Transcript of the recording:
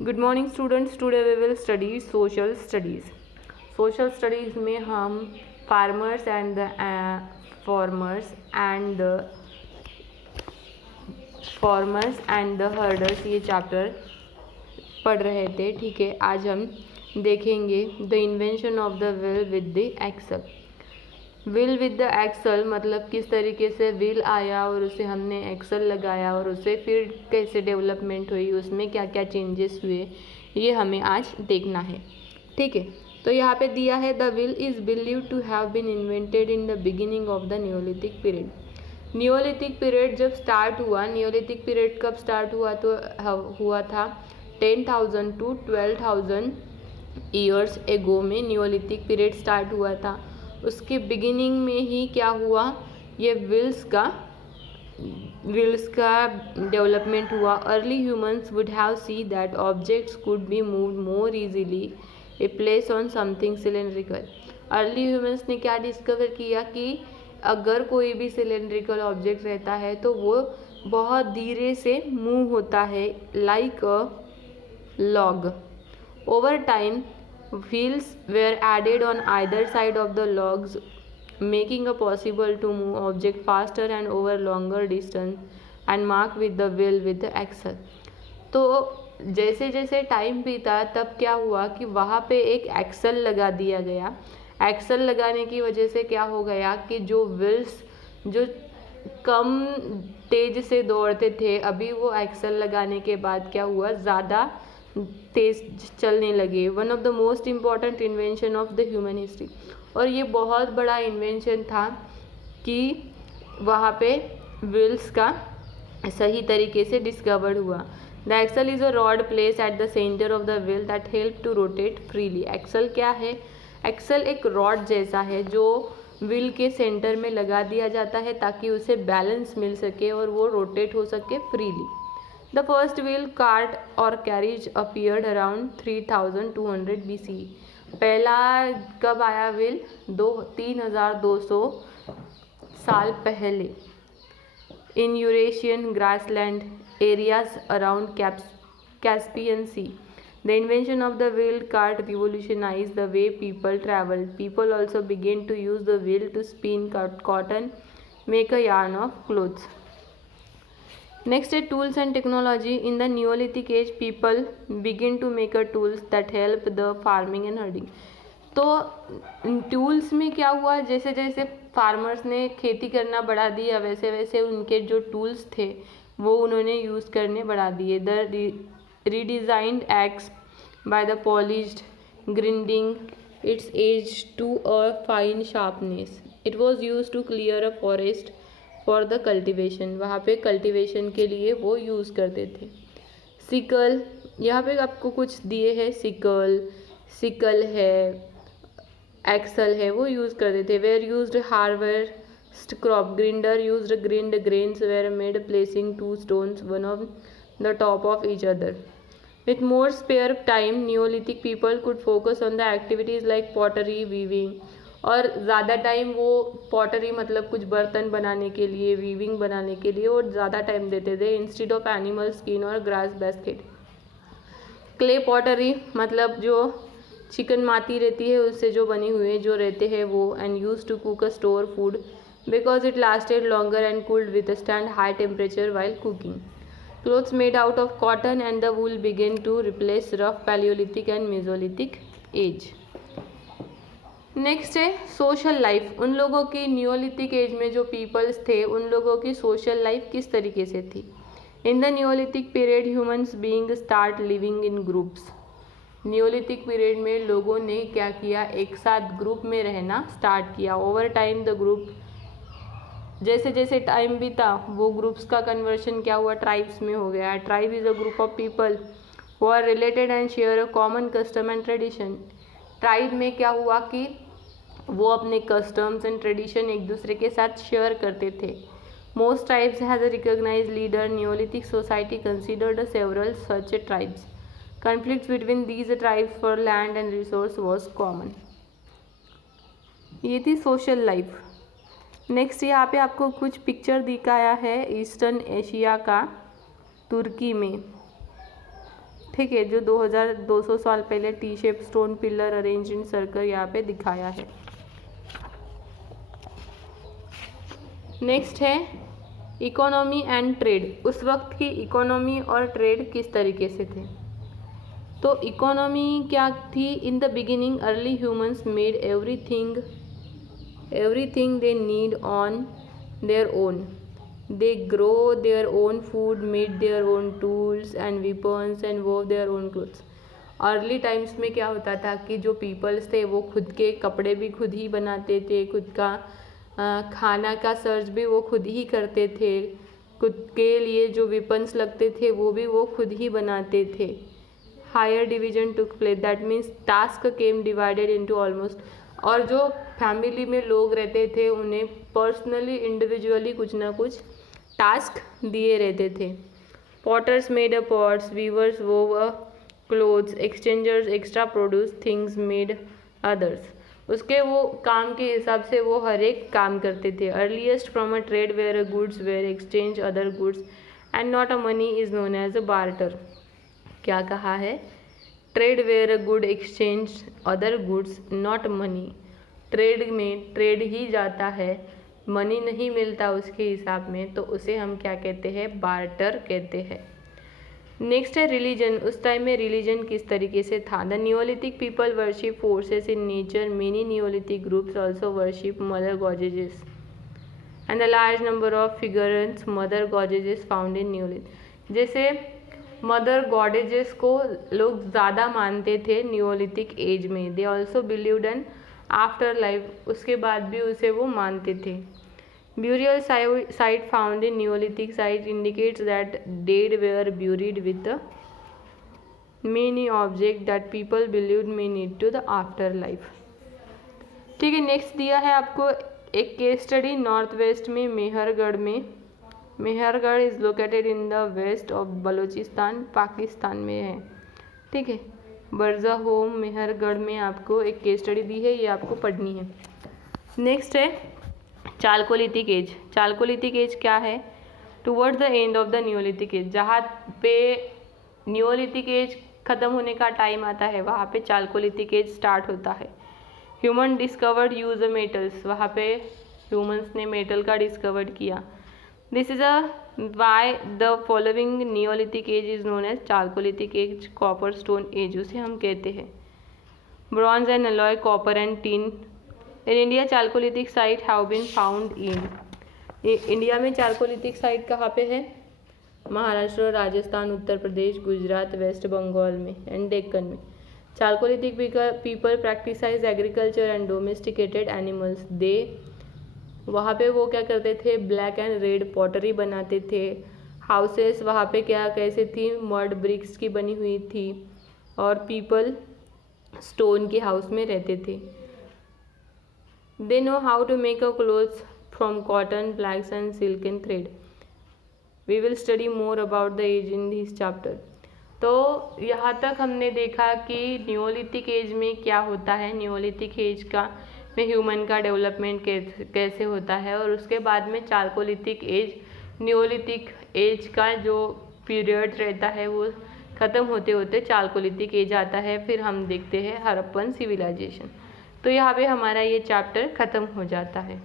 Good morning students, today we will study social studies. Social studies में हम farmers and the herders ये chapter पढ़ रहे थे। ठीक है, आज हम देखेंगे the invention of the wheel with the axle. Wheel with the axle मतलब किस तरीके से व्हील आया और उसे हमने एक्सल लगाया और उसे फिर कैसे डेवलपमेंट हुई, उसमें क्या क्या चेंजेस हुए, ये हमें आज देखना है। ठीक है, तो यहाँ पे दिया है the wheel is believed to have been invented in the beginning of the neolithic period. Neolithic period जब स्टार्ट हुआ, नियोलिथिक पीरियड कब स्टार्ट हुआ, तो हुआ था 10,000 to 12,000 ईयर्स एगो में नियोलिथिक पीरियड स्टार्ट हुआ था। उसके बिगिनिंग में ही क्या हुआ, ये व्हील्स का डेवलपमेंट हुआ। Early humans would have see that objects could be moved more easily a place on something cylindrical. Early humans ने क्या डिस्कवर किया कि अगर कोई भी सिलेंड्रिकल ऑब्जेक्ट रहता है तो वो बहुत धीरे से मूव होता है, like a log. Over time wheels were added on either side of the logs, making it possible to move object faster and over longer distance and mark with the wheel with the axle। तो जैसे जैसे time बीता तब क्या हुआ कि वहाँ पे एक एक्सल लगा दिया गया। एक्सल लगाने की वजह से क्या हो गया कि जो व्हील्स जो कम तेज से दौड़ते थे, अभी वो एक्सल लगाने के बाद क्या हुआ, ज़्यादा तेज चलने लगे। One of the most important invention of the human history. और ये बहुत बड़ा इन्वेंशन था कि वहाँ पे व्हील्स का सही तरीके से डिस्कवर्ड हुआ। The axle is a rod place at the centre of the wheel that help to rotate freely. Axle क्या है? एक्सल एक रॉड जैसा है जो व्हील के सेंटर में लगा दिया जाता है ताकि उसे बैलेंस मिल सके और वो रोटेट हो सके freely. The first wheel cart or carriage appeared around 3200 BC। पहला कब आया व्हील? 3200 साल पहले। In Eurasian grassland areas around Caspian Sea, the invention of the wheel cart revolutionized the way people traveled. People also began to use the wheel to spin cotton, make a yarn of clothes. Next is tools and technology. In the Neolithic age, people begin to make tools that help the farming and herding। तो tools में क्या हुआ, जैसे जैसे farmers ने खेती करना बढ़ा दिया वैसे वैसे उनके जो टूल्स थे वो उन्होंने यूज़ करने बढ़ा दिए। The redesigned axe by the polished grinding its edge to a fine sharpness. It was use to clear a forest for the cultivation. वहाँ पे कल्टिवेशन के लिए वो यूज़ करते थे। सिकल, यहाँ पे आपको कुछ दिए हैं, सिकल है, एक्सल है, वो यूज़ करते थे। Were used harvest crop. Grinder used grind grains were made placing two stones one on the top of each other. With more spare time neolithic people could focus on the activities like pottery, weaving. और ज़्यादा time वो pottery मतलब कुछ बर्तन बनाने के लिए, weaving बनाने के लिए और ज़्यादा टाइम देते थे इंस्टेड ऑफ एनिमल स्किन और ग्रास बास्केट। क्ले पॉटरी मतलब जो चिकन माती रहती है उससे जो बनी हुई जो रहते हैं वो। And use to cook a store food because it lasted longer and could withstand high temperature while cooking. Clothes made out of cotton and the wool begin to replace rough paleolithic and mesolithic age. Next है social life. उन लोगों की neolithic age में जो peoples थे उन लोगों की सोशल लाइफ किस तरीके से थी। In the neolithic period humans being start living in groups. Neolithic period में लोगों ने क्या किया, एक साथ ग्रुप में रहना स्टार्ट किया। ओवर टाइम द ग्रुप, जैसे जैसे टाइम बीता वो ग्रुप्स का कन्वर्शन क्या हुआ, ट्राइब्स में हो गया। Tribe is a group of people who are related and share a common custom and tradition. Tribe में क्या हुआ कि वो अपने कस्टम्स एंड ट्रेडिशन एक दूसरे के साथ शेयर करते थे। Most tribes has a recognised leader. Neolithic society considered several such tribes. Conflicts between these tribes for land and resource was common. ये थी सोशल लाइफ। नेक्स्ट यहाँ पे आपको कुछ पिक्चर दिखाया है ईस्टर्न एशिया का, तुर्की में ठीक है, जो 2200 साल पहले T shape stone pillar arrange in circle यहाँ पे दिखाया है। नेक्स्ट है इकोनॉमी एंड ट्रेड। उस वक्त की इकोनॉमी और ट्रेड किस तरीके से थे? तो इकोनॉमी क्या थी? इन the beginning early humans made everything they need on their own. They grow their own food, made their own tools and weapons and wove their own clothes. Early times में क्या होता था कि जो पीपल्स थे वो खुद के कपड़े भी खुद ही बनाते थे, खुद का खाना का सर्च भी वो खुद ही करते थे, खुद के लिए जो वेपन्स लगते थे वो भी वो खुद ही बनाते थे। Higher division took place, that means task came divided into almost. और जो फैमिली में लोग रहते थे उन्हें पर्सनली इंडिविजुअली कुछ ना कुछ टास्क दिए रहते थे। Potters made a pots, weavers wove a clothes, exchangers extra produce things made others. उसके वो काम के हिसाब से वो हर एक काम करते थे। Earliest from a trade were a goods were exchange other goods and not a money is known as a barter. क्या कहा है? Trade were a good exchange other goods not money. Trade में ट्रेड ही जाता है, money नहीं मिलता उसके हिसाब में, तो उसे हम क्या कहते हैं? बार्टर कहते हैं। नेक्स्ट है रिलीजन। उस टाइम में रिलीजन किस तरीके से था? The Neolithic people worship forces in nature, many Neolithic groups also worship mother goddesses and the large number of figurines mother goddesses found in neolith. जैसे मदर गॉडेजेस को लोग ज़्यादा मानते थे न्योलिथिक एज में। They also believed an after life, उसके बाद भी उसे वो मानते थे। Burial site found in Neolithic site indicates that dead were buried with the many objects that people believed may need to the afterlife. ठीक है, नेक्स्ट दिया है आपको एक केस स्टडी नॉर्थ वेस्ट में मेहरगढ़ में। Mehrgarh is located in the west of Baluchistan, Pakistan में है। ठीक है, बर्जा होम मेहरगढ़ में आपको एक केस स्टडी दी है, ये आपको पढ़नी है। नेक्स्ट है चालकोलिथिक एज। चालकोलिथिक एज क्या है? Towards the end of the neolithic age. जहाँ पे न्योलिथिक एज ख़त्म होने का टाइम आता है वहाँ पे चालकोलिथिक एज स्टार्ट होता है। Human discovered use a metals, वहाँ पे ह्यूमंस ने मेटल का डिस्कवर्ड किया। This is a why the following neolithic age is known as chalcolithic age, copper stone age उसे हम कहते हैं। Bronze and alloy, copper and tin. In India chalcolithic site have been found in. India में chalcolithic site कहाँ पे है? Maharashtra, Rajasthan, Uttar Pradesh, Gujarat, West Bengal में and Deccan में। Chalcolithic people practise agriculture and domesticated animals. They वहाँ पे वो क्या करते थे? ब्लैक एंड रेड पॉटरी बनाते थे। हाउसेस वहाँ पे क्या कैसे थी? मड ब्रिक्स की बनी हुई थी और पीपल स्टोन के हाउस में रहते थे। They know how to make a clothes from cotton, flax and silk and thread. We will study more about the age in this chapter. तो यहाँ तक हमने देखा कि न्योलिथिक एज में क्या होता है, न्योलिथिक एज का में ह्यूमन का डेवलपमेंट कैसे होता है, और उसके बाद में चालकोलिथिक एज, न्योलिथिक एज का जो पीरियड रहता है वो ख़त्म होते होते चालकोलिथिक एज आता है। फिर हम देखते हैं हड़प्पन सिविलाइजेशन। तो यहाँ पे हमारा ये चैप्टर ख़त्म हो जाता है।